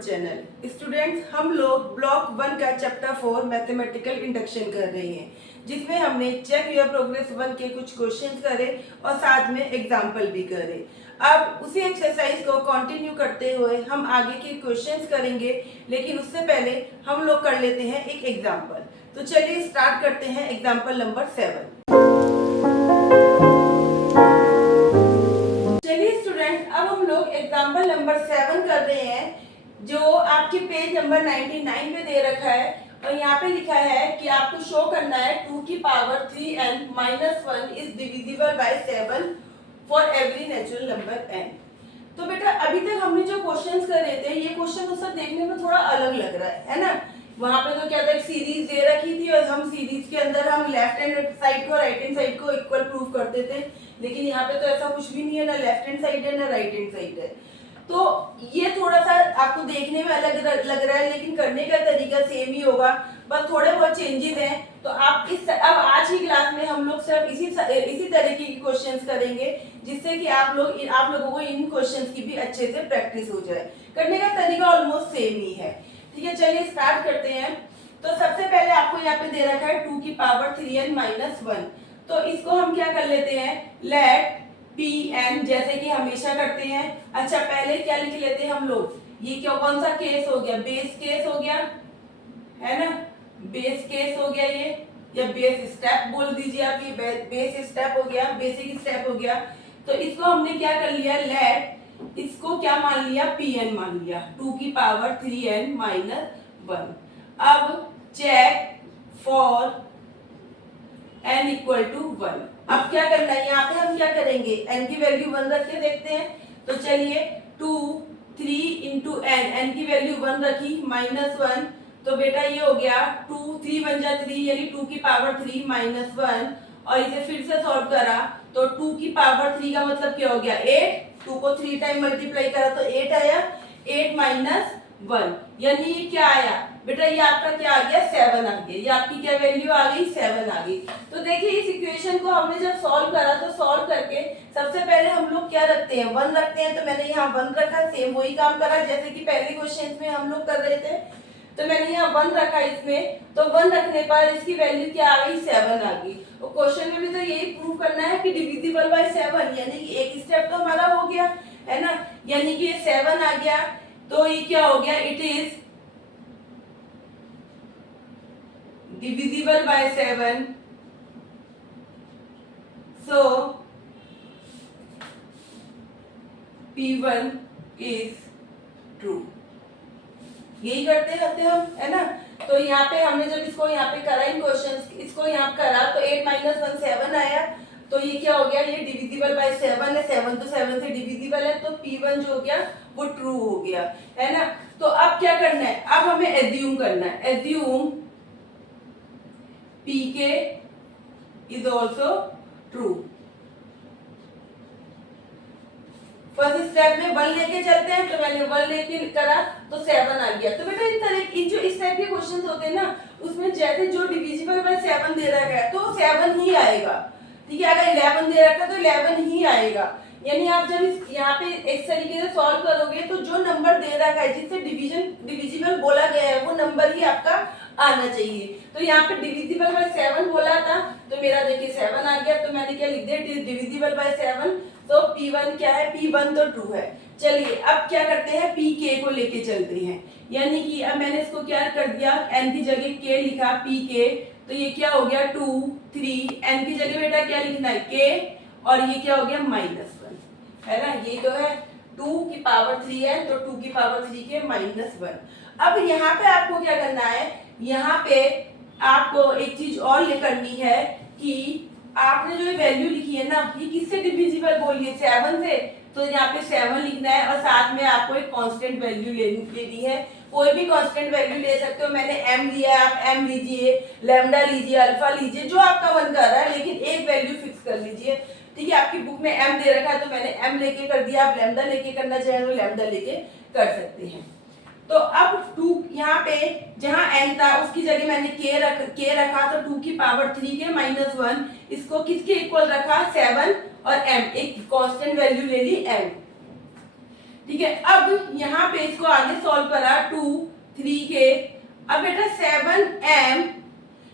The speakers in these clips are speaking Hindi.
चैनल। स्टूडेंट्स, हम लोग ब्लॉक 1 का चैप्टर 4 मैथमेटिकल इंडक्शन कर रहे हैं, जिसमें हमने चेक योर प्रोग्रेस 1 के कुछ क्वेश्चंस करे और साथ में एग्जाम्पल भी करे। अब उसी एक्सरसाइज को कंटिन्यू करते हुए हम आगे के क्वेश्चंस करेंगे, लेकिन उससे पहले हम लोग कर लेते हैं एक एग्जाम्पल। तो चलिए स्टार्ट करते हैं एग्जाम्पल नंबर 7। चलिए स्टूडेंट, अब हम लोग एग्जाम्पल नंबर 7 कर रहे हैं, जो आपके पेज नंबर 99 पे दे रखा है और यहाँ पे लिखा है कि आपको शो करना है 2 की power 3n minus 1 is divisible by 7 for every natural number n। तो बेटा, अभी तक हमने जो क्वेश्चंस कर रहे थे, ये क्वेश्चन उससे देखने में थोड़ा अलग लग रहा है ना। वहां पे तो क्या था, एक सीरीज दे रखी थी और हम सीरीज के अंदर हम लेफ्ट हैंड साइड को राइट हैंड साइड को इक्वल प्रूव करते थे, लेकिन यहाँ पे तो ऐसा कुछ भी नहीं है, ना लेफ्ट हैंड साइड है ना राइट हैंड साइड है। तो ये थोड़ा सा आपको देखने में अलग लग रहा है, लेकिन करने का तरीका सेम ही होगा, बस थोड़े बहुत चेंजेस हैं। तो आप अब आज की क्लास में हम लोग सिर्फ इसी तरीके की क्वेश्चंस करेंगे, जिससे कि आप लोगों को इन क्वेश्चंस की भी अच्छे से प्रैक्टिस हो जाए। करने का तरीका ऑलमोस्ट सेम ही है। ठीक है, चलिए स्टार्ट करते हैं। तो सबसे पहले आपको यहाँ पे दे रखा है 2 की पावर 3n माइनस 1। तो इसको हम क्या कर लेते हैं, लेट Pn, जैसे कि हमेशा करते हैं। अच्छा, पहले क्या लिख लेते हैं हम लोग, ये क्या कौन सा केस हो गया, बेस केस हो गया है ना, बेस केस हो गया ये, या बेस स्टेप बोल दीजिए आप, ये बेस स्टेप हो गया, बेसिक स्टेप हो गया। तो इसको हमने क्या कर लिया, लेट इसको क्या मान लिया, Pn मान लिया, 2 की पावर 3n माइनस 1। अब check for n equal to 1। अब क्या करना है, यहाँ पे हम क्या करेंगे, n की वैल्यू 1 रख के देखते हैं। तो चलिए 2 3 इंटू n की वैल्यू 1 रखी माइनस 1। तो बेटा ये हो गया 2 3 बन जा 3, यानी 2 की पावर 3 माइनस 1। और इसे फिर से सॉल्व करा तो 2 की पावर 3 का मतलब क्या हो गया, 8। 2 को 3 टाइम मल्टीप्लाई करा तो 8 आया, 8 माइनस 1, यानी ये क्या आया बेटा, ये आपका क्या आ गया, 7 आ गया। ये आपकी क्या वैल्यू आ गई, 7 आ गई। तो देखिए, इस इक्वेशन को हमने जब सॉल्व करा तो सॉल्व करके सबसे पहले हम लोग क्या रखते हैं, 1 रखते हैं। तो मैंने यहाँ 1 रखा, सेम वही काम करा जैसे कि पहले क्वेश्चन में हम लोग कर रहे थे। तो मैंने यहाँ 1 रखा इसमें, तो 1 रखने पर इसकी वैल्यू क्या आ गई, 7 आ गई। और क्वेश्चन में भी तो यही प्रूव करना है कि डिविजिबल बाय 7, यानी कि एक स्टेप तो हमारा हो गया है ना, यानी कि ये 7 आ गया। तो ये क्या हो गया, it is divisible by 7, so P1 is true। यही करते रहते हम, है ना। तो यहाँ पे हमने जब इसको यहाँ पे करा, इन क्वेश्चंस इसको यहाँ करा, तो 8 माइनस 1 7 आया। तो ये क्या हो गया, ये डिविजिबल बाय 7 है, 7 तो 7 से डिविजिबल है, तो P1 जो हो गया वो ट्रू हो गया, है ना। तो अब क्या करना है, अब हमें एज्यूम करना है, assume Pk is also true। First step में 1 लेके चलते हैं, तो मैंने 1 लेके करा तो 7 आ गया। तो बेटा इस टाइप के क्वेश्चंस होते हैं ना, उसमें जैसे जो डिविजिबल बाय 7 दे रखा है तो 7 ही आएगा। ठीक है, अगर 11 दे रखा है तो 11 ही आएगा। यानी आप जब यहाँ पे इस तरीके से सॉल्व करोगे तो जो नंबर दे रखा है जिससे डिविजिबल बोला गया है वो नंबर ही आपका आना चाहिए। तो यहाँ पे डिविजिबल बाय 7 बोला था, तो मेरा देखिए 7 आ गया। तो मैंने क्या लिख दिया, डिविजिबल बाय 7। तो P1 क्या है, P1 तो ट्रू है। चलिए अब क्या करते हैं, Pk को लेके चलते हैं। यानी कि अब मैंने इसको क्या कर दिया, n की जगह k लिखा, Pk। तो ये क्या हो गया 2 3, n की जगह बेटा क्या लिखना है, k, और ये क्या हो गया माइनस 1, है ना। ये तो है 2 की पावर 3n, तो 2 की पावर 3 के माइनस 1। अब यहाँ पे आपको क्या करना है, यहाँ पे आपको एक चीज और करनी है कि आपने जो वैल्यू लिखी है ना, ये किससे डिविजिबल बोली है, 7 से। तो यहाँ पे 7 लिखना है और साथ में आपको एक कांस्टेंट वैल्यू लेनी है। कोई भी कांस्टेंट वैल्यू ले सकते हो, मैंने m लिया, आप m लीजिए, लैम्डा लीजिए, अल्फा लीजिए, जो आपका मन कर रहा है, लेकिन एक वैल्यू फिक्स कर लीजिए। ठीक है, आपकी बुक में m दे रखा है तो मैंने m लेके कर दिया, आप लैम्डा लेके करना चाहें तो लैम्डा लेके कर सकते हैं। तो अब 2 यहाँ पे जहां n था उसकी जगह मैंने k रखा, तो 2 की पावर 3 के माइनस 1, इसको किसके इक्वल रखा, 7 और m, एक कांस्टेंट वैल्यू ले ली m। ठीक है, अब यहाँ पे इसको आगे सॉल्व करा 2 3 के। अब बेटा 7m,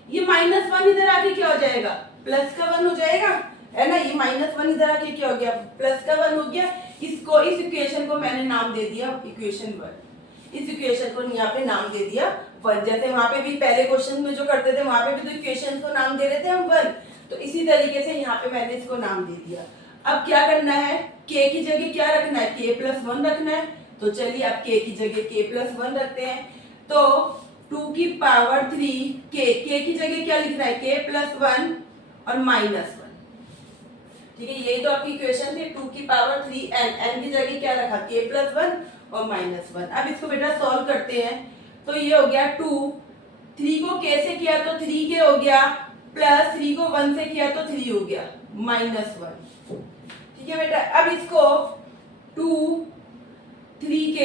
ये -1 इधर आके क्या हो जाएगा, प्लस का 1 हो जाएगा, है ना। ये -1 इधर आके क्या हो गया, प्लस का 1 हो गया। इसको, इस इक्वेशन को मैंने नाम दे दिया इक्वेशन 1। इस इक्वेशन को यहाँ पे नाम दे दिया 1। जैसे वहां पे भी पहले क्वेश्चन में जो करते थे वहां पे भी तो इक्वेशन को नाम दे रहे थे हम 1, तो इसी तरीके से यहाँ पे मैंने इसको नाम दे दिया। अब क्या करना है, k की जगह क्या रखना है, k+1 रखना है। तो चलिए अब k की जगह k+1 रखते हैं। तो 2 की पावर 3 k की जगह क्या लिखना है, k+1 और -1। ठीक है, यही तो आपकी इक्वेशन थी, 2 की पावर 3 n की जगह क्या रखा, k+1 और -1। अब इसको बेटा सॉल्व करते हैं। तो ये हो गया 2, 3 को k से किया तो 3k हो गया, प्लस 3 को 1 से किया तो 3 हो गया, -1। ठीक है बेटा, अब इसको 2 3k,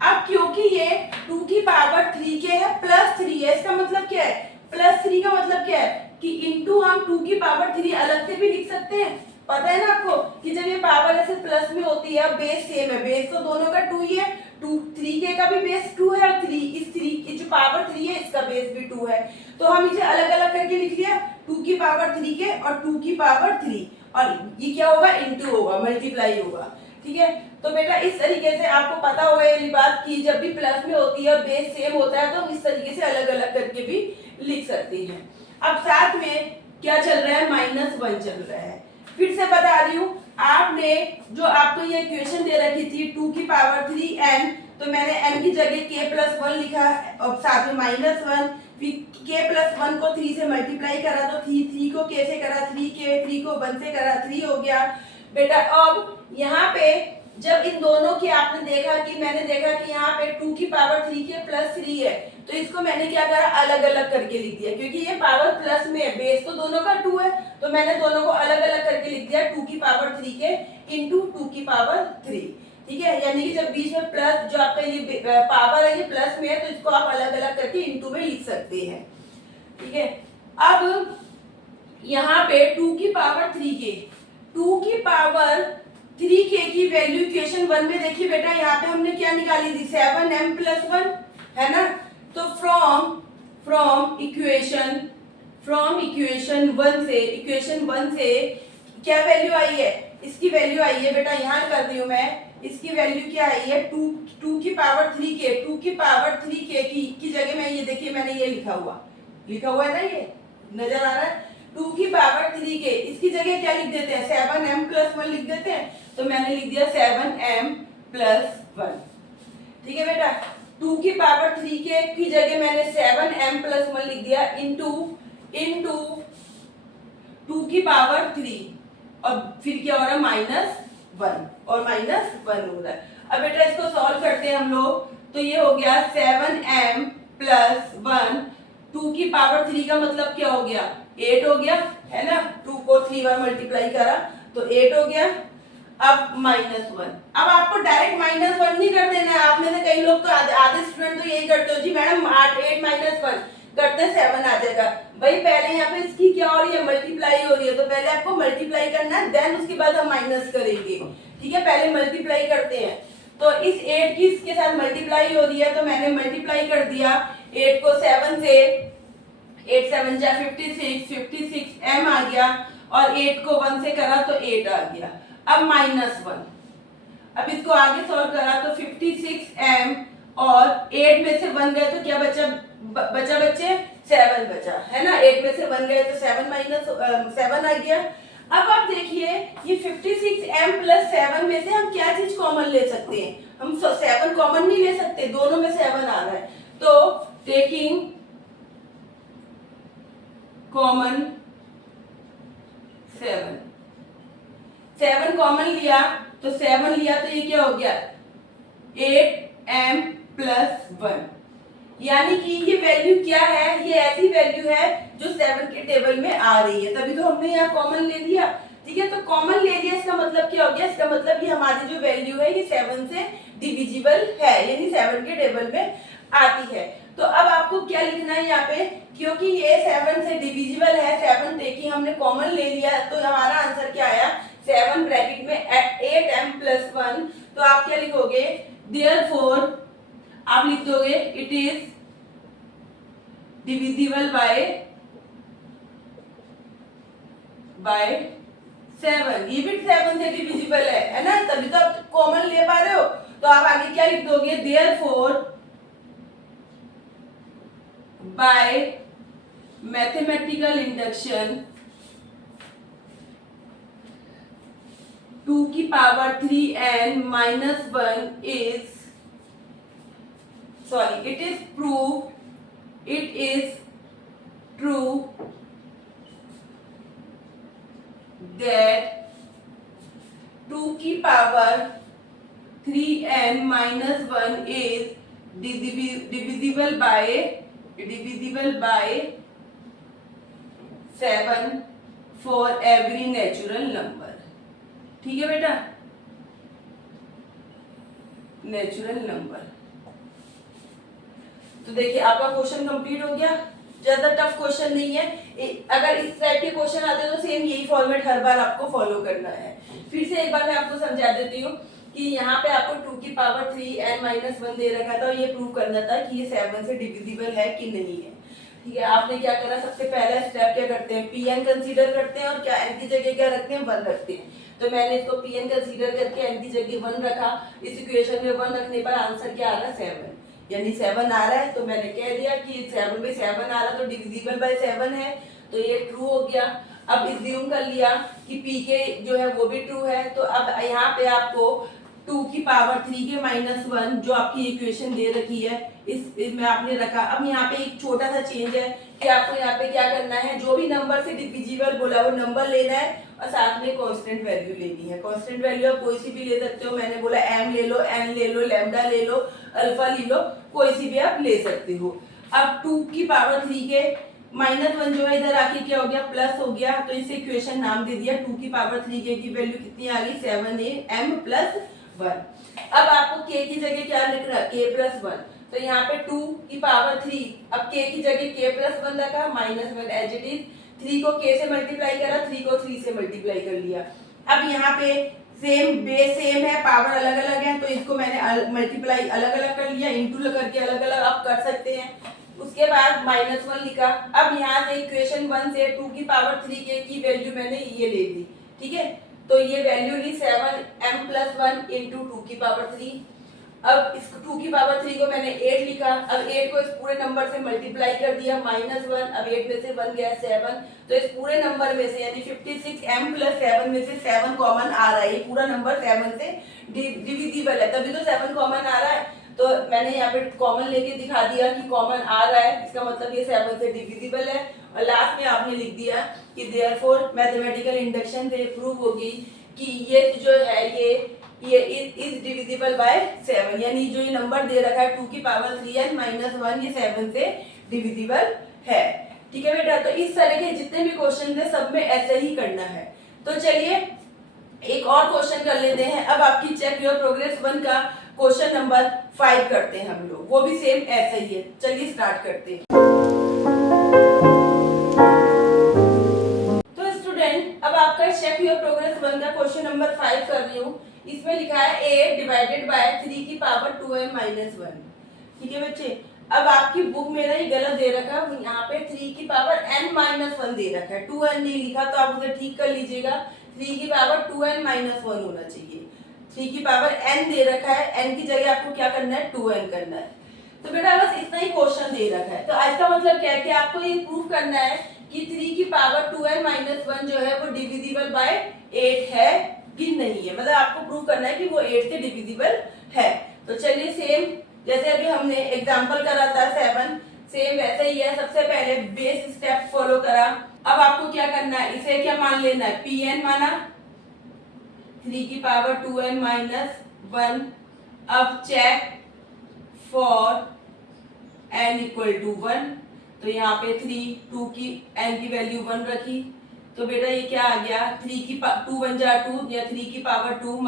अब क्योंकि ये 2 की पावर 3k है प्लस 3 है, इसका मतलब क्या है, +3 का मतलब क्या है कि इंटू हम 2 की पावर 3 अलग से भी लिख सकते हैं। पता है ना आपको कि जब ये पावर ऐसे प्लस में होती है, बेस सेम है, बेस तो दोनों का 2 ही है, 3k का भी बेस 2 है और 3 इस जो पावर 3 है इसका बेस भी 2 है। तो हम इसे अलग अलग करके लिख लिया, 2 की पावर 3k और 2 की पावर 3, और ये क्या होगा, इंटू होगा, मल्टीप्लाई होगा। ठीक है, तो बेटा इस तरीके से आपको पता होगा ये बात कि जब भी प्लस में होती है और बेस सेम होता है तो हम इस तरीके से अलग अलग करके भी लिख सकते हैं। अब साथ में क्या चल रहा है, -1 चल रहा है। फिर से बता रही हूँ, आपने जो आपको ये इक्वेशन दे रखी थी 2 की पावर 3n, तो मैंने n की जगह k+1 लिखा और साथ में -1, फिर k+1 को 3 से मल्टीप्लाई करा तो 3 को k से करा 3k, 3 को 1 से करा 3 हो गया। बेटा अब यहाँ पे जब इन दोनों की आपने देखा कि मैंने देखा कि यहाँ पे 2 की पावर 3k + 3 है, तो इसको मैंने क्या करा, अलग अलग करके लिख दिया, क्योंकि ये पावर प्लस में है, बेस तो दोनों का 2 है, तो मैंने दोनों को अलग अलग करके लिख दिया 2 की पावर 3k इंटू 2 की पावर 3। ठीक है, यानी कि जब बीच में प्लस जो आपका ये पावर है ये प्लस में है, तो इसको आप अलग अलग करके इंटू में लिख सकते हैं। ठीक है, अब यहाँ पे 2 की पावर 3k, 2 की पावर 3k की वैल्यू इक्वेशन 1 में देखिए बेटा, यहाँ पे हमने क्या निकाली थी, 7m+1, है ना। तो फ्रॉम इक्वेशन 1 से क्या वैल्यू आई है, इसकी वैल्यू आई है बेटा, यहाँ कर रही हूँ मैं, इसकी वैल्यू क्या आई है, 2 की पावर 3k, 2 की पावर 3k की जगह में ये देखिए मैंने ये लिखा हुआ है ना, ये नजर आ रहा है, 2 की पावर 3k, इसकी जगह क्या लिख देते हैं, 7m+1 लिख देते हैं, तो मैंने लिख दिया 7m+1। ठीक है बेटा, 2 की पावर 3k की जगह मैंने 7m+1 लिख दिया इंटू 2 की पावर 3, और फिर क्या हो रहा है, -1 और -1 हो रहा है। अब बेटा इसको सॉल्व करते हैं हम लोग, तो ये हो गया 7m+1, 2 की पावर 3 का मतलब क्या हो गया, 8 हो गया, है ना। 2 को 3 बार मल्टीप्लाई करा तो 8 हो गया। अब -1, अब आपको डायरेक्ट -1 नहीं कर देना है, आप में से कई लोग तो आधे स्टूडेंट तो यही करते हो, जी मैडम 8 -1 करते 7 आ जाएगा। भाई पहले यहाँ पे इसकी क्या हो रही है, मल्टीप्लाई हो रही है, तो पहले आपको मल्टीप्लाई करना है, देन उसके बाद हम माइनस करेंगे। ठीक है, पहले मल्टीप्लाई करते हैं, तो इस 8 की इसके साथ मल्टीप्लाई हो रही है, तो मैंने मल्टीप्लाई कर दिया 8 को 7 से, 8 7 जा 56m आ गया, और 8 को 1 से करा तो 8 आ गया। अब -1, अब इसको आगे सॉल्व करा तो 56m, और 8 में से 1 गए तो क्या बचा, बच्चे 7 बचा, है ना। 8 में से 1 गए तो 7 आ गया। अब आप देखिए ये 56m+7 में से हम क्या चीज कॉमन ले सकते हैं, हम 7 कॉमन नहीं ले सकते, दोनों में 7 आ रहा है, तो टेकिंग कॉमन 7 कॉमन लिया, तो 7 लिया तो ये क्या हो गया, 8m+1, यानी कि ये वैल्यू क्या है, ये ऐसी वैल्यू है जो 7 के टेबल में आ रही है, तभी तो हमने यहाँ कॉमन ले लिया। ठीक है, तो कॉमन ले लिया, इसका मतलब क्या हो गया, इसका मतलब ये हमारी जो वैल्यू है ये 7 से डिविजिबल है, यानी 7 के टेबल में आती है। तो अब आपको क्या लिखना है यहाँ पे, क्योंकि ये 7 से डिविजिबल है, 7 टेकिंग हमने कॉमन ले लिया, तो हमारा आंसर क्या आया, 7 ब्रैकेट में 8m+1, तो आप क्या लिखोगे, देयरफॉर आप लिख दोगे इट इज डिविजिबल बाय 7। ये भी 7 से डिविजिबल है ना, तभी तो आप कॉमन ले पा रहे हो। तो आप आगे क्या लिख दोगे, देयरफॉर बाय मैथमेटिकल इंडक्शन 2 की power 3n minus 1 is, sorry, it is true that 2 की power 3n minus 1 is divisible by 7 for every natural number। ठीक है बेटा, नेचुरल नंबर। तो देखिए आपका क्वेश्चन कंप्लीट हो गया, ज्यादा टफ क्वेश्चन नहीं है। अगर इस टाइप के क्वेश्चन आते हैं तो सेम यही फॉर्मेट हर बार आपको फॉलो करना है। फिर से एक बार मैं आपको समझा देती हूँ कि यहाँ पे आपको 2 की पावर 3n-1 दे रखा था और ये प्रूव करना था कि ये 7 से डिविजिबल है कि नहीं है। ठीक है, आपने क्या करा, सबसे पहला स्टेप क्या करते हैं, pn कंसीडर करते हैं और क्या n की जगह क्या रखते हैं, 1 रखते हैं। तो मैंने इसको pn कंसीडर करके n की जगह 1 रखा। इस इक्वेशन में 1 रखने पर आंसर क्या आ रहा है, 7, यानी 7 आ रहा है। तो मैंने कह दिया कि 7 में 7 आ रहा तो डिविजिबल बाय 7 है, तो ये ट्रू हो गया। अब इज्यूम कर लिया कि pk जो है वो भी ट्रू है। तो अब यहाँ पे आपको 2 की पावर 3 के -1 जो आपकी इक्वेशन दे रखी है इसमें आपने रखा। अब यहाँ पे एक छोटा सा चेंज है कि आपको यहाँ पे क्या करना है, जो भी नंबर से डिविजिबल बोला वो नंबर लेना है और साथ में कांस्टेंट वैल्यू लेनी है। कांस्टेंट वैल्यू आप कोई सी भी ले सकते हो, मैंने बोला m ले लो, n ले लो, लैम्डा ले लो, अल्फा ले लो, कोई सी भी आप ले सकते हो। अब 2 की पावर 3 के -1 जो है इधर आके क्या हो गया, प्लस हो गया। तो इसे इक्वेशन नाम दे दिया 2 की पावर 3 के की वैल्यू कितनी आ गई, 7am + 1। अब आपको k की जगह क्या लिख रहा है, k + 1। तो यहाँ पे 2 की पावर 3, अब k की जगह k + 1 रखा, -1 एज इट इज। 3 को k से मल्टीप्लाई करा, 3 को 3 से मल्टीप्लाई कर लिया। अब यहाँ पे सेम बेस सेम है, पावर अलग अलग है, तो इसको मैंने मल्टीप्लाई अलग अलग कर लिया, इंटू करके अलग अलग आप कर सकते हैं। उसके बाद -1 लिखा। अब यहाँ से इक्वेशन 1 से 2 की पावर 3 के की वैल्यू मैंने ये ले ली। ठीक है, तो ये वैल्यू ली 7m + 1 इंटू 2 की पावर 3। अब इस 2 की पावर 3 को मैंने 8 लिखा। अब 8 को इस पूरे नंबर से मल्टीप्लाई कर दिया, -1। अब 8 में से 1 गया 7, तो इस पूरे नंबर में से यानी 56m + 7 में से 7 कॉमन आ रहा है। ये पूरा नंबर 7 से डिविजिबल है, तभी तो 7 कॉमन आ रहा है। तो मैंने यहाँ पे कॉमन लेके दिखा दिया कि कॉमन आ रहा है, इसका मतलब ये 7 से डिविजिबल है। और लास्ट में आपने लिख दिया कि देयरफॉर मैथमेटिकल इंडक्शन से प्रूव होगी कि ये जो है ये इज डिविजिबल बाय 7, यानी जो ये नंबर दे रखा है 2 की पावर 3n - 1 ये 7 से डिविजिबल है। ठीक है बेटा, तो इस तरह के जितने भी क्वेश्चन है सब में ऐसे ही करना है। तो चलिए एक और क्वेश्चन कर लेते हैं। अब आपकी चेक योर प्रोग्रेस 1 का क्वेश्चन नंबर 5 करते हैं हम लोग, वो भी सेम ऐसा ही है। चलिए स्टार्ट करते हैं। तो स्टूडेंट अब आपका चेक योर प्रोग्रेस 1 का क्वेश्चन नंबर 5 कर रही हूँ। इसमें लिखा है 8 डिवाइडेड बाय 3 की पावर 2m - 1। ठीक है बच्चे, अब आपकी बुक में ना ये गलत दे रखा है, यहाँ पे 3 की पावर n - 1 दे रखा है, 2n नहीं लिखा, तो आप उसे ठीक कर लीजिएगा। 3 की पावर 2n - 1 होना चाहिए। 3 की पावर n दे रखा है, n की जगह आपको क्या करना है, 2n करना है। तो बेटा बस इतना ही क्वेश्चन दे रखा है। तो इसका मतलब क्या है कि आपको ये प्रूव करना है कि 3 की पावर 2n - 1 जो है वो डिविजिबल बाय 8 है कि नहीं है, मतलब आपको प्रूव करना है कि वो 8 से डिविजिबल है। तो चलिए सेम जैसे अभी हमने एग्जांपल करा था 7, सेम वैसे ही है। सबसे पहले बेस स्टेप फॉलो करा। अब आपको क्या करना है, इसे क्या मान लेना है, pn माना, 3 की पावर 2n - 1। अब चेक फॉर n = 1, तो यहाँ पे 3 2 की n की वैल्यू 1 रखी, तो बेटा ये क्या आ गया, 3 की 2 1 जा 2 या 3 की पावर 2 -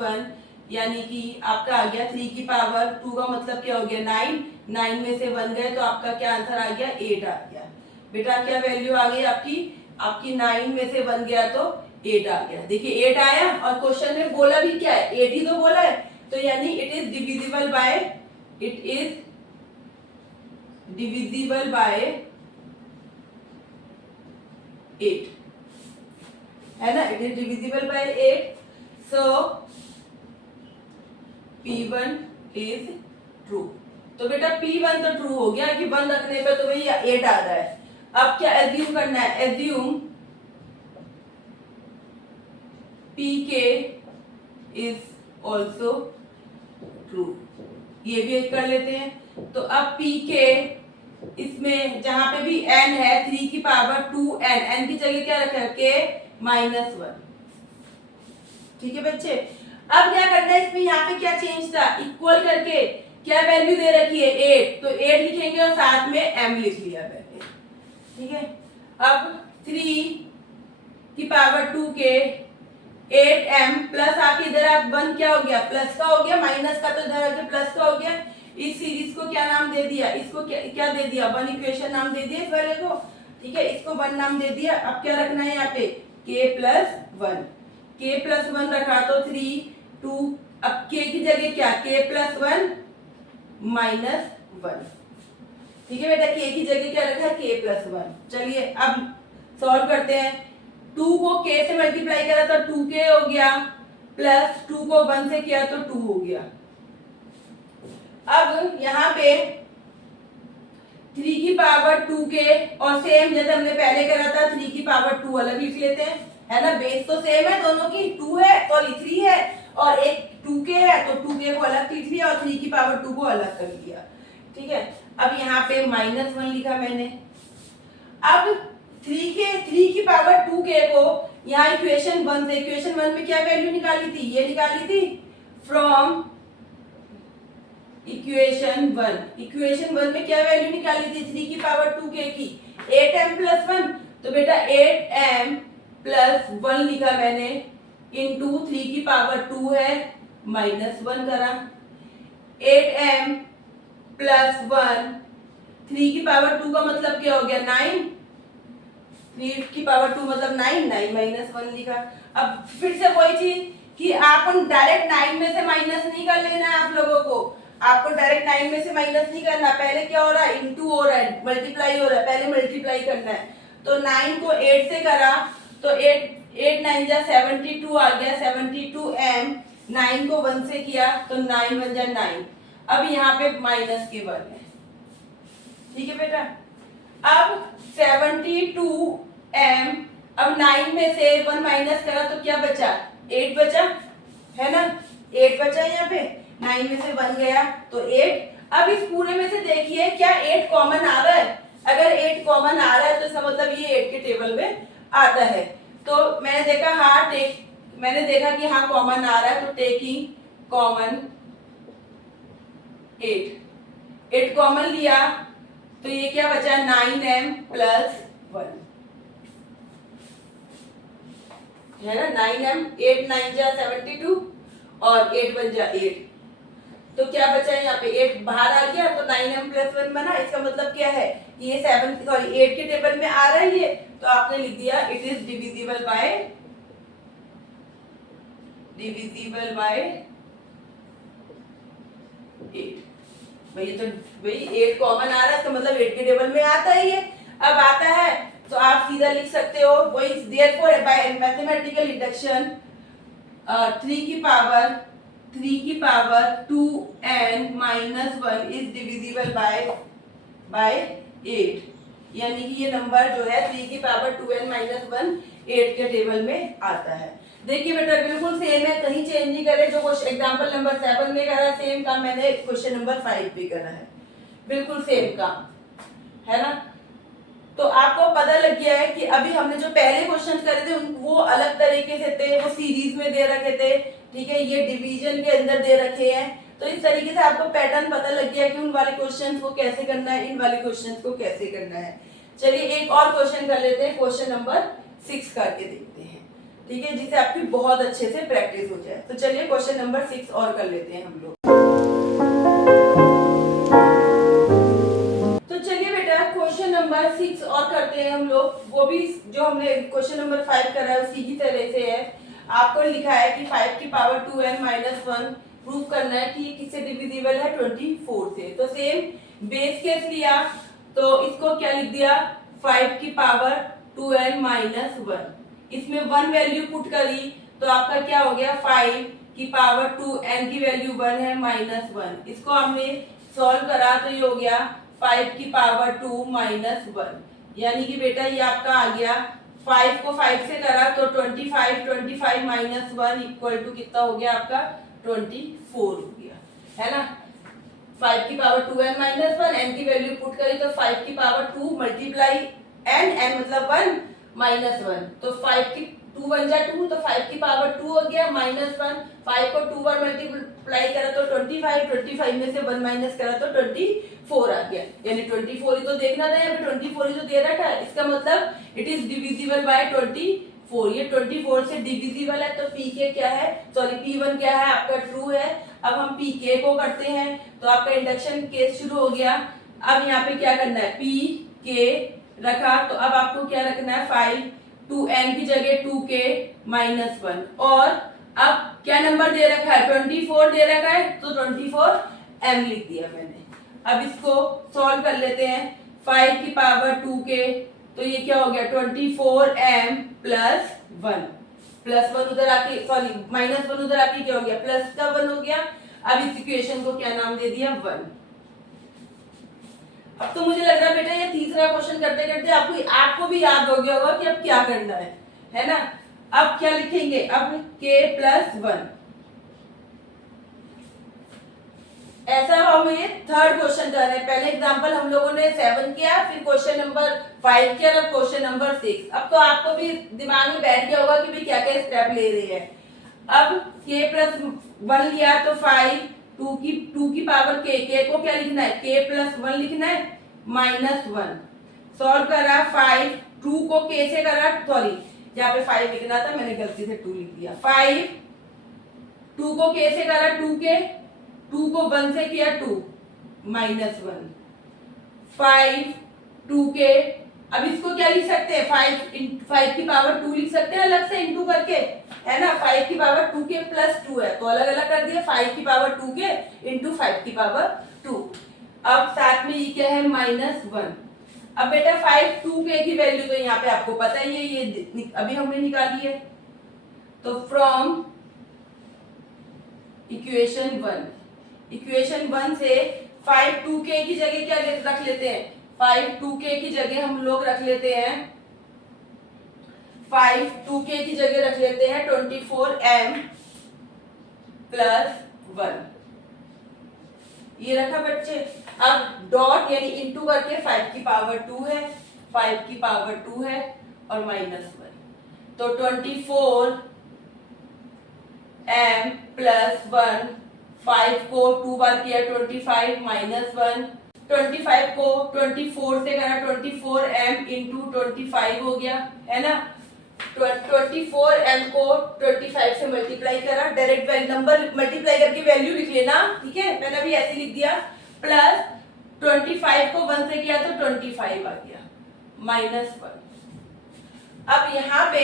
1, यानी कि आपका आ गया 3 की पावर 2 का मतलब क्या हो गया, 9। 9 में से 1 गए तो आपका क्या आंसर आ गया, 8 आ गया। बेटा क्या वैल्यू आ गई आपकी 9 में से 1 गया तो 8 आ गया। देखिए 8 आया और क्वेश्चन में बोला भी क्या है, 8 ही तो बोला है। तो यानी इट इज डिविजिबल बाय 8 है ना, it is divisible by 8, so P1 is true. तो बेटा P1 तो ट्रू हो गया कि 1 रखने पे तो भैया 8 आ रहा है। अब क्या एज्यूम करना है, assume Pk is also true, ये भी एक कर लेते हैं। तो अब Pk इसमें जहां पे भी n है 3 की पावर 2n, n की जगह क्या रखा है k माइनस 1। ठीक है बच्चे, अब क्या करना है इसमें, यहाँ पे क्या चेंज था, इक्वल करके क्या वैल्यू दे रखी है 8, तो 8 लिखेंगे और साथ में m लिख लिया पहले। ठीक है, अब 3 की पावर 2 के 8m प्लस आके इधर 1 क्या हो गया, प्लस का हो गया, माइनस का तो इधर आके प्लस का हो गया। इस सीरीज को क्या नाम दे दिया, इसको क्या दे दिया, 1 इक्वेशन नाम दे दिया इस वाले को। ठीक है, इसको 1 नाम दे दिया। अब क्या रखना है यहाँ पे, k प्लस 1, k प्लस 1 रखा तो 3 2, अब k की जगह क्या, k प्लस 1 माइनस 1। ठीक है बेटा, k की जगह क्या रखा है, k प्लस 1। चलिए अब सॉल्व करते हैं। 2 को k से मल्टीप्लाई करा तो 2k हो गया, प्लस 2 को 1 से किया तो 2 हो गया। अब यहाँ पे 3 की पावर 2k और सेम जैसे हमने पहले करा था 3 की पावर 2 अलग लिख लेते हैं, है ना, बेस तो सेम है दोनों की, 2 है सॉरी 3 है और एक 2k है, तो 2k को अलग लिख लिया और 3 की पावर 2 को अलग कर लिया। ठीक है, अब यहाँ पे -1 लिखा मैंने। अब 3 की पावर 2k को यहाँ इक्वेशन 1 से, इक्वेशन 1 में क्या वैल्यू निकाली थी, ये निकाली थी फ्रॉम इक्वेशन 1 में क्या वैल्यू निकाली थी 3 की पावर 2k की, 8m प्लस 1। तो बेटा 8m प्लस 1 लिखा मैंने इंटू 3 की पावर 2 है -1 करा, 8m प्लस 1, 3 की पावर 2 का मतलब क्या हो गया 9, 3 की पावर 2 मतलब 9 माइनस 1 लिखा। अब फिर से वही चीज कि आप डायरेक्ट 9 में से माइनस नहीं कर लेना है, आप लोगों को आपको डायरेक्ट 9 में से माइनस नहीं करना, पहले क्या हो रहा है, इंटू हो रहा है, मल्टीप्लाई हो रहा है, पहले मल्टीप्लाई करना है। तो 9 को 8 से करा तो 8 9 जा 72 आ गया, 72m, 9 को 1 से किया तो 9 1 जा 9। अब यहाँ पे माइनस के 1 है। ठीक है बेटा, अब 72m, अब 9 में से 1 माइनस करा तो क्या बचा, 8 बचा, है ना, 8 बचा यहाँ पे, 9 में से 1 गया तो 8। अब इस पूरे में से देखिए क्या 8 कॉमन आ रहा है, अगर 8 कॉमन आ रहा है तो इसका मतलब ये 8 के टेबल में आता है। तो मैंने देखा मैंने देखा कि हाँ कॉमन आ रहा है, तो टेकिंग कॉमन 8 कॉमन लिया तो ये क्या बचा 9m प्लस 1, है ना, 9m, 8 9 जा 72 और 8 1 जा 8, तो क्या बचा है यहाँ पे 8 बाहर आ गया तो 9m प्लस 1 बना। इसका मतलब क्या है कि ये 8 के टेबल में आ रहा है ये, तो आपने लिख दिया इट इज डिविजिबल बाय 8। भाई 8 कॉमन आ रहा है, इसका मतलब 8 के टेबल में आता है ये। अब आता है तो आप सीधा लिख सकते हो वही, देयरफॉर बाय मैथमेटिकल इंडक्शन 3 की power 2n minus 1 is divisible by 8, यानी कि ये नंबर जो है 3 की पावर 2n माइनस 1 8 के टेबल में आता है। देखिए बेटा बिल्कुल सेम है, कहीं चेंज नहीं करे, जो एग्जांपल नंबर 7 में करा सेम काम मैंने क्वेश्चन नंबर 5 पे करा है, बिल्कुल सेम काम, है ना। तो आपको पता लग गया है कि अभी हमने जो पहले क्वेश्चन करे थे वो अलग तरीके से थे, वो सीरीज में दे रखे थे, ठीक है, ये डिवीजन के अंदर दे रखे हैं। तो इस तरीके से आपको पैटर्न पता लग गया कि उन वाले क्वेश्चंस को कैसे करना है, इन वाले क्वेश्चंस को कैसे करना है। चलिए एक और क्वेश्चन कर लेते हैं, क्वेश्चन नंबर 6 करके देखते हैं, ठीक है, जिससे आपकी बहुत अच्छे से प्रैक्टिस हो जाए। तो चलिए क्वेश्चन नंबर 6 और कर लेते हैं हम लोग। तो चलिए बेटा क्वेश्चन नंबर 6 और करते हैं हम लोग, वो भी जो हमने क्वेश्चन नंबर 5 करा है उसी की तरह से है। आपको लिखा है कि 5 की पावर 2n माइनस 1 प्रूव करना है कि ये किससे डिविजिबल है 24 से। तो सेम बेस केस लिया तो इसको क्या लिख दिया 5 की पावर 2n माइनस 1। इसमें 1 वैल्यू पुट करी तो आपका क्या हो गया 5 की पावर 2n की वैल्यू 1 है माइनस 1। इसको हमने सॉल्व करा तो ये हो गया 5 की पावर 2 माइनस 1, यानी कि बेटा ये आपका आ गया 5 को 5 से करा तो 25 माइनस 1 इक्वल टू कितना हो गया आपका 24 हो गया, है ना। 5 की पावर 2n माइनस 1, n की वैल्यू पुट करी तो 5 की पावर 2 मल्टीप्लाई n मतलब 1 माइनस 1, तो 5 की 2 बन जा 2 तो 5 की पावर 2 हो गया माइनस 1। 5 को 2 बार मल्टीप्लाई करा तो 25 में से 1 माइनस करा तो 24 आ गया, यानी 24 ही तो देखना था, यहाँ पे 24 ही तो दे रखा है। इसका मतलब इट इज डिविजिबल बाय 24। ये 24 से डिविजिबल है तो pk क्या है, सॉरी p1 क्या है आपका ट्रू है। अब हम pk को करते हैं तो आपका इंडक्शन केस शुरू हो गया। अब यहाँ पे क्या करना है pk रखा तो अब आपको क्या रखना है 5 2n की जगह 2k माइनस 1, और अब क्या नंबर दे रखा है 24 दे रखा है तो 24m लिख दिया मैंने। अब इसको सॉल्व कर लेते हैं 5 की पावर 2k तो ये क्या हो गया 24m प्लस 1 उधर आके सॉरी माइनस 1 उधर आके क्या हो गया प्लस का 1 हो गया। अब इस इक्वेशन को क्या नाम दे दिया 1। अब तो मुझे लग रहा है बेटा ये तीसरा क्वेश्चन करते करते आपको भी याद हो गया होगा कि अब क्या करना है ना। अब क्या लिखेंगे अब k प्लस 1, ऐसा हम ये थर्ड क्वेश्चन कर रहे हैं। पहले एग्जांपल हम लोगों ने 7 किया, फिर क्वेश्चन नंबर 5 किया, अब क्वेश्चन नंबर 6। अब तो आपको भी दिमाग में बैठ गया होगा कि भाई क्या क्या स्टेप ले रहे हैं। अब k प्लस 1 लिया तो 5 2 की पावर k को क्या लिखना है k प्लस 1 लिखना है माइनस 1। सॉल्व करा 5 2 को k से करा, सॉरी यहाँ पे 5 लिखना था मैंने गलती से 2 लिख दिया। 5 2 को k से करा 2k, 2 को 1 से किया 2 माइनस 1। 5 2k, अब इसको क्या लिख सकते हैं 5 की पावर 2 लिख सकते हैं अलग से इंटू करके, है ना। 5 की पावर 2k प्लस 2 है तो अलग अलग कर दिया 5 की पावर 2k इंटू 5 की पावर 2। अब साथ में ये क्या है माइनस 1। अब बेटा 5 2k की वैल्यू तो यहाँ पे आपको पता ही है, ये अभी हमने निकाली है। तो फ्रॉम इक्वेशन 1 से 5 2k की जगह क्या रख लेते हैं 5 2k की जगह हम लोग रख लेते हैं 5 2k की जगह रख लेते हैं 24m प्लस 1, ये रखा बच्चे। अब डॉट यानी इंटू करके 5 की पावर 2 है 5 की पावर 2 है और माइनस 1, तो 24m प्लस 1, 5 को 2 बार किया 25 माइनस 1, 25 को 24 से करा 24m इंटू 25 हो गया, है ना। 24m को 25 से मल्टीप्लाई करा, डायरेक्ट नंबर मल्टीप्लाई करके वैल्यू लिख लेना, ठीक है, मैंने अभी ऐसे लिख दिया। प्लस 25 को 1 से किया तो 25 आ गया माइनस 1। अब यहाँ पे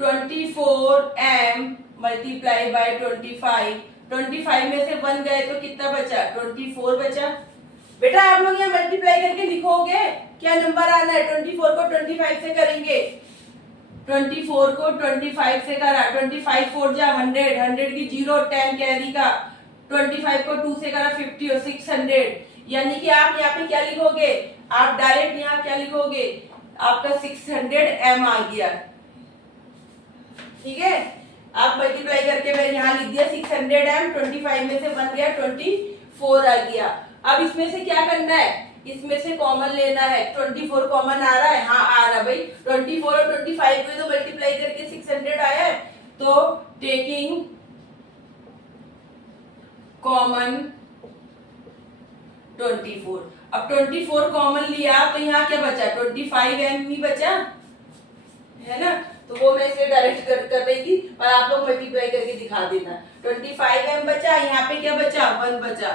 24m मल्टीप्लाई बाय 25 में से 1 गए तो कितना बचा 24 बचा। बेटा आप लोग यहाँ मल्टीप्लाई करके लिखोगे क्या नंबर आना है 24 को 25 से करेंगे, 24 को 25 से करा 25 4 जा 100 की 0 10 कैरी का, 25 को 2 से करा 50 और 600, यानी कि आप यहाँ पे क्या लिखोगे आप डायरेक्ट यहाँ क्या लिखोगे आपका 600m आ गया, ठीक है। आप मल्टीप्लाई करके मैं यहाँ लिख दिया 600m, 25 में से 1 गया 24 आ गया। अब इसमें से क्या करना है इसमें से कॉमन लेना है, 24 कॉमन आ रहा है, हाँ आ रहा भाई 24 और 25 को तो मल्टीप्लाई करके 600 आया है, तो टेकिंग कॉमन 24। अब 24 कॉमन लिया तो यहाँ क्या बचा 25m ही बचा, है ना। तो वो मैं इसलिए डायरेक्ट कर रही थी पर आप लोग मल्टीप्लाई करके दिखा देना। 25m बचा, यहाँ पे क्या बचा 1 बचा,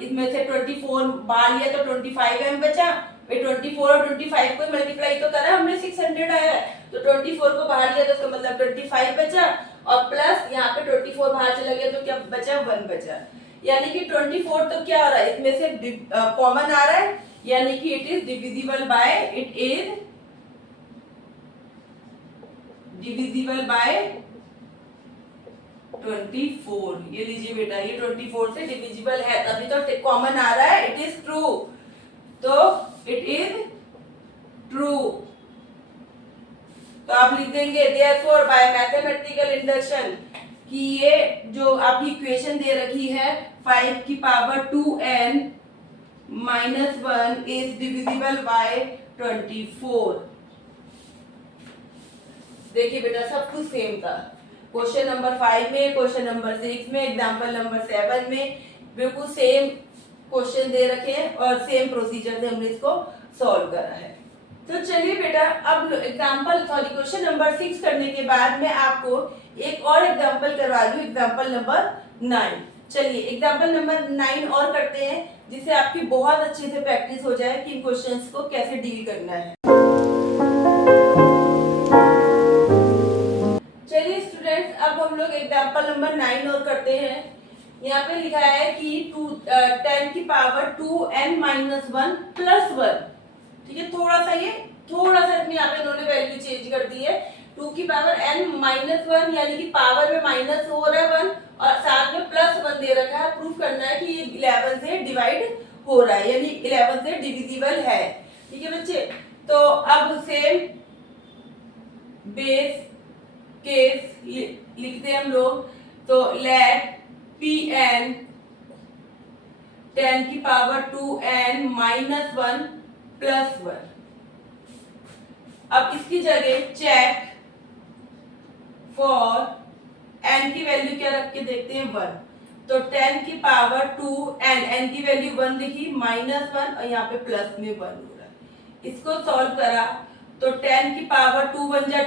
इसमें से 24 बाहर लिया तो 25m बचा। भाई 24 और 25 को मल्टीप्लाई तो करा हमने 600 आया है, तो 24 को बाहर लिया तो इसका मतलब 25 बचा और प्लस यहाँ पे 24 बाहर चला गया तो क्या बचा 1 बचा, यानी कि 24 तो क्या हो रहा है इसमें से कॉमन आ रहा है, यानी कि इट इज डिविजिबल बाय 24। ये लीजिए बेटा, ये 24 से डिविजिबल है, तभी तो कॉमन आ रहा है, इट इज ट्रू, तो इट इज ट्रू। तो आप लिख देंगे देयरफॉर बाय मैथमेटिकल इंडक्शन कि ये जो आपकी इक्वेशन दे रखी है 5 की power 2n minus 1 is divisible by 24। देखिए बेटा सब कुछ सेम था, क्वेश्चन नंबर 5 में, क्वेश्चन नंबर 6 में, एग्जाम्पल नंबर 7 में बिल्कुल सेम क्वेश्चन दे रखे हैं और सेम प्रोसीजर से हमने इसको सॉल्व करा है। तो चलिए बेटा अब क्वेश्चन नंबर 6 करने के बाद मैं आपको एक और एग्जाम्पल करवा दूं, एग्जाम्पल नंबर 9। चलिए एग्जाम्पल नंबर 9 और करते हैं, जिससे आपकी बहुत अच्छे से प्रैक्टिस हो जाए कि इन क्वेश्चंस को कैसे डील करना है। चलिए स्टूडेंट्स अब हम लोग एग्जाम्पल नंबर 9 और करते हैं। यहाँ पे लिखा है कि 10 की पावर 2n माइनस 1 प्लस 1। ठीक है, थोड़ा सा इसमें यहाँ पे इन्होंने वैल्यू चेंज कर दी है। 2 की पावर n माइनस 1 यानी कि पावर में माइनस हो रहा है 1 और साथ में प्लस 1 दे रखा है। प्रूफ करना है कि ये 11 से डिवाइड हो रहा है, यानी 11 से डिविजिबल है। ठीक है बच्चे, तो अब सेम बेस केस लिखते हैं हम लोग। तो लेट Pn 10 की पावर 2n माइनस 1 प्लस 1। अब इसकी जगह चेक फॉर n की वैल्यू क्या रख के देखते हैं 1। तो 10 की पावर 2n, n की वैल्यू 1 लिखी माइनस 1 और यहाँ पे प्लस में 1 हो रहा है। इसको सॉल्व करा तो 10 की पावर 2 बन जा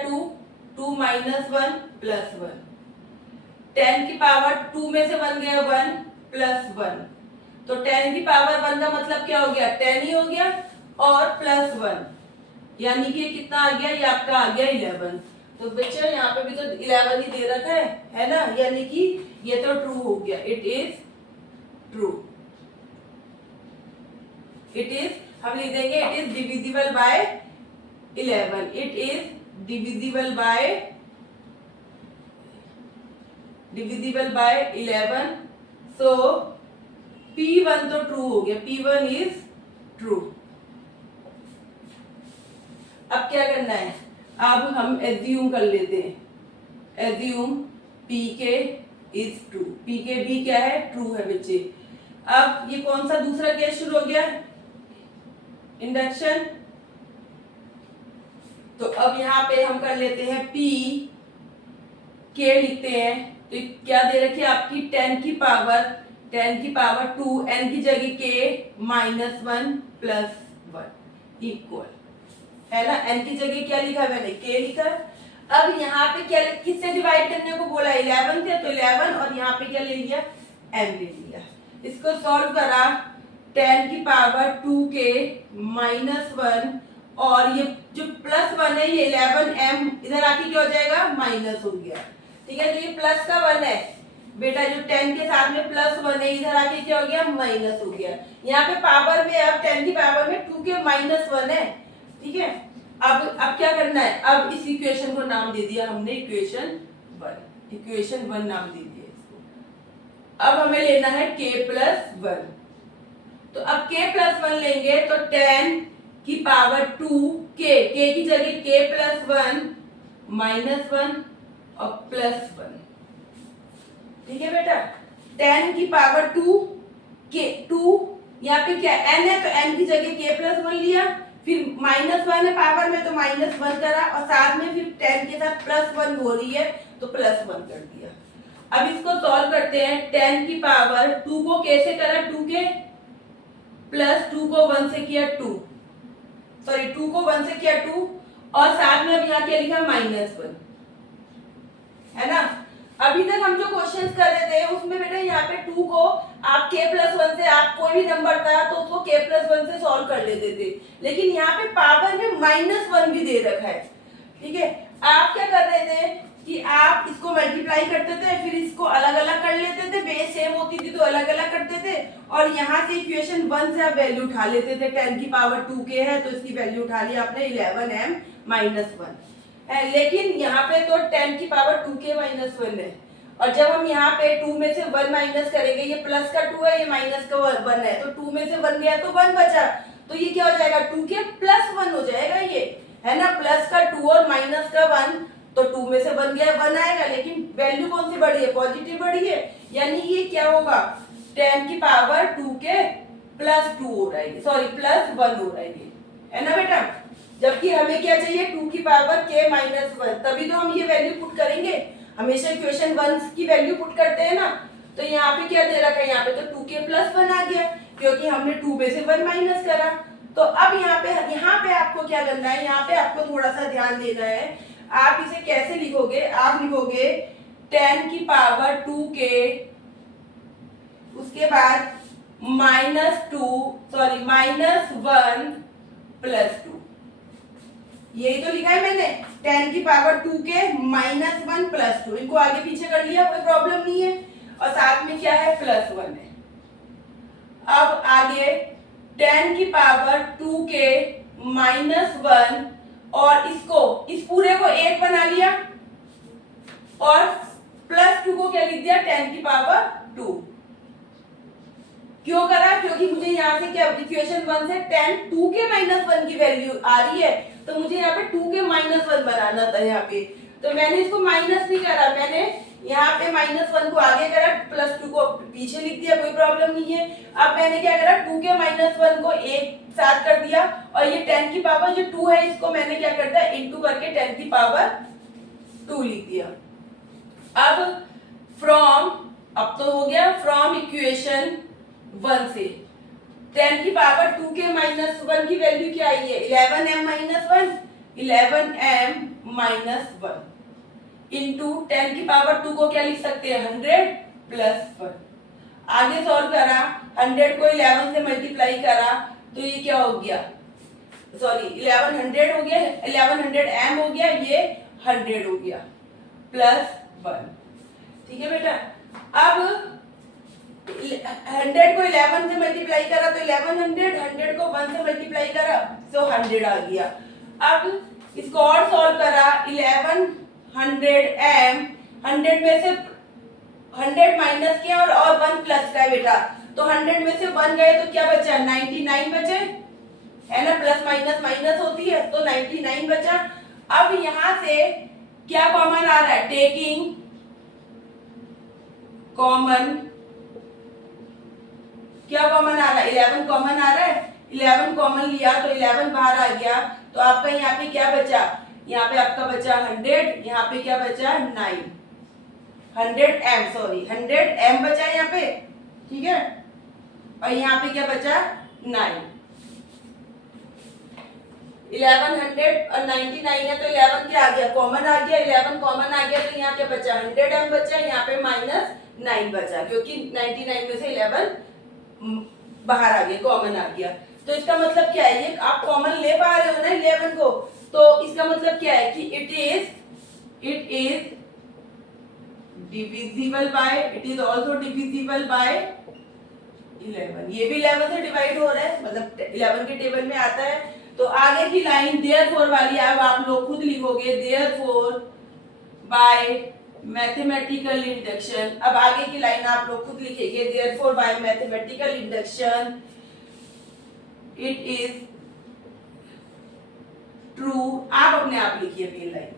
2 माइनस 1 प्लस 1। 10 की पावर 2 में से बन गया 1 प्लस 1। तो 10 की पावर 1 का मतलब क्या हो गया 10 ही हो गया और प्लस 1, यानी कि ये कितना आ गया, ये आपका आ गया 11। तो बच्चे यहाँ पे भी तो 11 ही दे रखा है ना, यानी कि ये तो ट्रू हो गया, it is true. It is हम लिख देंगे it is divisible by 11। It is divisible by 11। So P1 तो ट्रू हो गया, P1 इज ट्रू। अब क्या करना है, अब हम एज्यूम कर लेते हैं, assume Pk is true. Pk भी क्या है, ट्रू है बच्चे। अब ये कौन सा दूसरा केस शुरू हो गया, इंडक्शन। तो अब यहाँ पे हम कर लेते हैं P K लिखते हैं। तो क्या दे रखी है आपकी 10 की पावर 2 n की जगह K माइनस 1 प्लस 1 इक्वल है ना। n की जगह क्या लिखा मैंने, K लिखा। अब यहाँ पे क्या किससे डिवाइड करने को बोला, 11 थे तो 11 और यहाँ पे क्या ले लिया, m ले लिया। इसको सॉल्व करा 10 की पावर 2k माइनस 1 और ये जो प्लस 1 है ये 11m इधर आके क्या हो जाएगा, माइनस हो गया। ठीक है, तो ये प्लस का 1 है बेटा, जो 10 के साथ में प्लस 1 है इधर आके क्या हो गया, माइनस हो गया। यहाँ पे पावर में अब 10 की पावर में 2 के माइनस 1 है। ठीक है, अब क्या करना है, अब इस इक्वेशन को नाम दे दिया हमने इक्वेशन 1 नाम दे दिया इसको। अब हमें लेना है k प्लस 1। तो अब k प्लस 1 लेंगे तो 10 की पावर 2 k की जगह k प्लस 1 माइनस 1 और प्लस 1। ठीक है बेटा, 10 की पावर 2 यहाँ पे क्या n है तो n की जगह k प्लस 1 लिया, फिर माइनस 1 है पावर में तो माइनस 1 करा और साथ में फिर 10 के साथ प्लस 1 हो रही है तो प्लस 1 कर दिया। अब इसको सॉल्व करते हैं। 10 की पावर 2 को कैसे करा, 2 के प्लस 2 को 1 से किया 2 को 1 से किया 2 और साथ में अब यहाँ क्या लिखा माइनस 1 है ना। अभी तक हम जो क्वेश्चंस कर रहे थे उसमें बेटा यहाँ पे 2 को आप k प्लस 1 से, आप कोई भी नंबर था तो उसको k प्लस 1 से सॉल्व कर लेते थे, लेकिन यहाँ पे पावर में माइनस 1 भी दे रखा है। ठीक है, आप क्या कर रहे थे कि आप इसको मल्टीप्लाई करते थे, फिर इसको अलग अलग कर लेते थे, बेस सेम होती थी तो अलग अलग करते थे, और यहाँ से इक्वेशन 1 से आप वैल्यू उठा लेते थे। 10 की पावर 2k है तो इसकी वैल्यू उठा ली आपने 11m माइनस 1 है, लेकिन यहाँ पे तो 10 की पावर 2k माइनस 1 है, और जब हम यहाँ पे 2 में से 1 माइनस करेंगे, ये प्लस का 2 है, ये माइनस का 1 है, तो 2 में से 1 गया तो 1 बचा, तो ये क्या हो जाएगा 2k प्लस 1 हो जाएगा, ये है ना, प्लस का 2 और माइनस का 1, तो 2 में से 1 गया 1 आएगा, लेकिन वैल्यू कौन सी बढ़ी है, पॉजिटिव बढ़ी है, यानी ये क्या होगा 10 की पावर 2k प्लस 2 हो रहा है, सॉरी प्लस 1 हो रहा है ना बेटा। जबकि हमें क्या चाहिए 2 की पावर k माइनस 1, तभी तो हम ये वैल्यू पुट करेंगे, हमेशा इक्वेशन 1 की वैल्यू पुट करते हैं ना। तो यहाँ पे क्या दे रखा है, यहाँ पे तो 2k प्लस 1 आ गया, क्योंकि हमने 2 में से 1 माइनस करा। तो अब यहाँ पे आपको क्या करना है, यहाँ पे आपको थोड़ा सा ध्यान देना है। आप इसे कैसे लिखोगे, आप लिखोगे 10 की पावर 2k, उसके बाद माइनस 1 प्लस 2, यही तो लिखा है मैंने, 10 की पावर 2k माइनस 1 प्लस 2, इनको आगे पीछे कर लिया, कोई प्रॉब्लम नहीं है, और साथ में क्या है प्लस 1 है। अब आगे 10 की पावर 2k माइनस 1, और इसको इस पूरे को 1 बना लिया, और प्लस 2 को क्या लिख दिया 10 की पावर 2। क्यों करा, क्योंकि मुझे यहाँ से क्या इक्वेशन 1 से 10 2k माइनस 1 की वैल्यू आ रही है, तो मुझे यहाँ पे 2k माइनस 1 बनाना था यहाँ पे, तो मैंने इसको माइनस नहीं करा, मैंने यहाँ पे माइनस 1 को आगे करा, प्लस 2 को पीछे लिख दिया, कोई प्रॉब्लम नहीं है। अब मैंने क्या करा 2k माइनस 1 को एक साथ कर दिया, और ये 10 की पावर जो 2 है इसको मैंने क्या कर दिया इंटू करके 10 की पावर 2 लिख दिया। अब अब तो हो गया फ्रॉम इक्वेशन 1 से 10 की पावर 2k माइनस 1 की वैल्यू क्या आई है 11m minus 1, 11m minus 1 into 10 की पावर 2 को क्या लिख सकते हैं 100 प्लस 1। आगे सॉल्व करा, 100 को 11 से मल्टीप्लाई करा, तो ये क्या हो गया, सॉरी 1100 हो गया, 1100m हो गया, ये 100 हो गया प्लस 1। ठीक है बेटा। अब 100 को 11 से मल्टीप्लाई करा तो 1100, 100 को 1 से मल्टीप्लाई करा तो 100 आ गया। अब इसको और सॉल्व करा, 1100m, 100 में से 100 माइनस किया और 1 प्लस का है बेटा, तो 100 में से 1 गए तो क्या बचा 99 बचे, है ना, प्लस माइनस माइनस होती है, तो 99 बचा। अब यहां से क्या कॉमन आ रहा है, टेकिंग कॉमन, क्या कॉमन आ रहा है 11 कॉमन आ रहा है, 11 कॉमन लिया तो 11 बाहर आ गया, तो आपका यहाँ पे क्या बचा, यहाँ पे आपका बचा 100, यहाँ पे क्या बचा 9, 100m, सॉरी 100m बचा यहाँ पे, ठीक है, और यहाँ पे क्या बचा 9, 1100 और 99 है तो 11 क्या आ गया कॉमन आ गया, 11 कॉमन आ गया तो यहाँ क्या बचा 100m बचा, यहाँ पे माइनस 9 बचा, क्योंकि 99 में से 11 बाहर आ गया, कॉमन आ गया। तो इसका मतलब क्या है, ये आप कॉमन ले पा रहे हो ना 11 को, तो इसका मतलब क्या है कि it is divisible by, it is also divisible by 11, ये भी 11 से डिवाइड हो रहा है, मतलब 11 के टेबल में आता है। तो आगे की लाइन देयरफॉर वाली अब आप लोग खुद लिखोगे, देयरफॉर बाय मैथमेटिकल इंडक्शन, अब आगे की लाइन आप लोग खुद लिखेंगे, therefore by mathematical induction it is true, आप अपने आप लिखिए ये लाइन,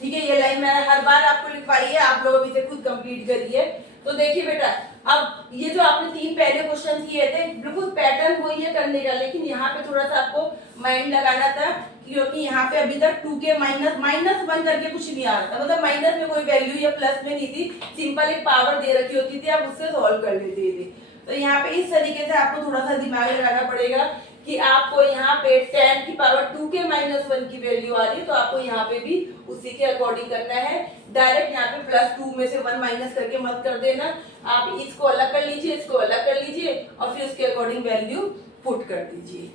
ठीक है, ये लाइन मैंने हर बार आपको लिखवाई है, आप लोग इसे खुद कंप्लीट करिए। तो देखिए बेटा, अब ये जो आपने 3 पहले क्वेश्चन किए थे बिल्कुल पैटर्न वही है करने का, लेकिन यहाँ पे थोड़ा सा आपको माइंड लगाना था, क्योंकि यहाँ पे अभी तक 2k माइनस 1 करके कुछ नहीं आ रहा था, मतलब माइनस में कोई वैल्यू या प्लस में नहीं थी, सिंपल एक पावर दे रखी होती थी, आप उससे सॉल्व कर लेते थे। तो यहाँ पे इस तरीके से आपको थोड़ा सा दिमाग लगाना पड़ेगा कि आपको यहाँ पे 10 की पावर 2k माइनस 1 की वैल्यू आ रही है, तो आपको यहाँ पे भी उसी के अकॉर्डिंग करना है, डायरेक्ट यहाँ पे प्लस 2 में से 1 माइनस करके मत कर देना, आप इसको अलग कर लीजिए, इसको अलग कर लीजिए और फिर उसके अकॉर्डिंग वैल्यू पुट कर दीजिए।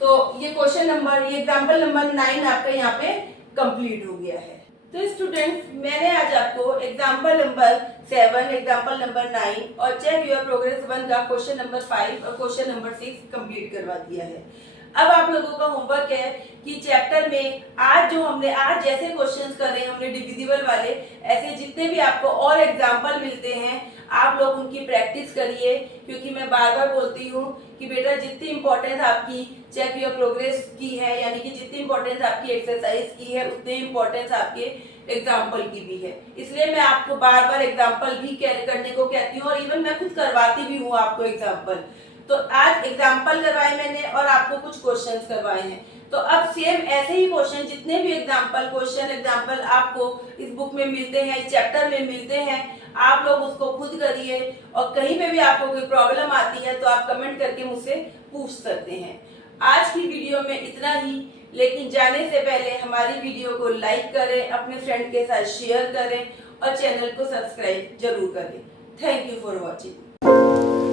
तो ये क्वेश्चन नंबर, ये एग्जाम्पल नंबर 9 आपका यहाँ पे कंप्लीट हो गया है। तो स्टूडेंट्स, मैंने आज आपको एग्जाम्पल नंबर 7, एग्जाम्पल नंबर 9 और चेक योर प्रोग्रेस 1 का क्वेश्चन नंबर 5 और क्वेश्चन नंबर 6 कंप्लीट करवा दिया है। अब आप लोगों का होमवर्क है कि चैप्टर में आज जैसे क्वेश्चंस कर रहे हैं हमने डिविजिबल वाले, ऐसे जितने भी आपको और एग्जाम्पल मिलते हैं आप लोग उनकी प्रैक्टिस करिए, क्योंकि मैं बार बार बोलती हूँ कि बेटा जितनी इंपॉर्टेंस आपकी चेक योर प्रोग्रेस की है, यानी कि जितनी इंपॉर्टेंस आपकी एक्सरसाइज की है उतनी इंपॉर्टेंस आपके एग्जाम्पल की भी है। इसलिए मैं आपको बार बार एग्जाम्पल भी करने को कहती हूँ और इवन मैं खुद करवाती भी हूँ आपको एग्जाम्पल। तो आज एग्जाम्पल करवाए मैंने और आपको कुछ क्वेश्चंस करवाए हैं। तो अब सेम ऐसे ही क्वेश्चन, जितने भी एग्जाम्पल आपको इस बुक में मिलते हैं, इस चैप्टर में मिलते हैं, आप लोग उसको खुद करिए और कहीं पे भी आपको कोई प्रॉब्लम आती है तो आप कमेंट करके मुझसे पूछ सकते हैं। आज की वीडियो में इतना ही, लेकिन जाने से पहले हमारी वीडियो को लाइक करें, अपने फ्रेंड के साथ शेयर करें और चैनल को सब्सक्राइब जरूर करें। Thank you for watching.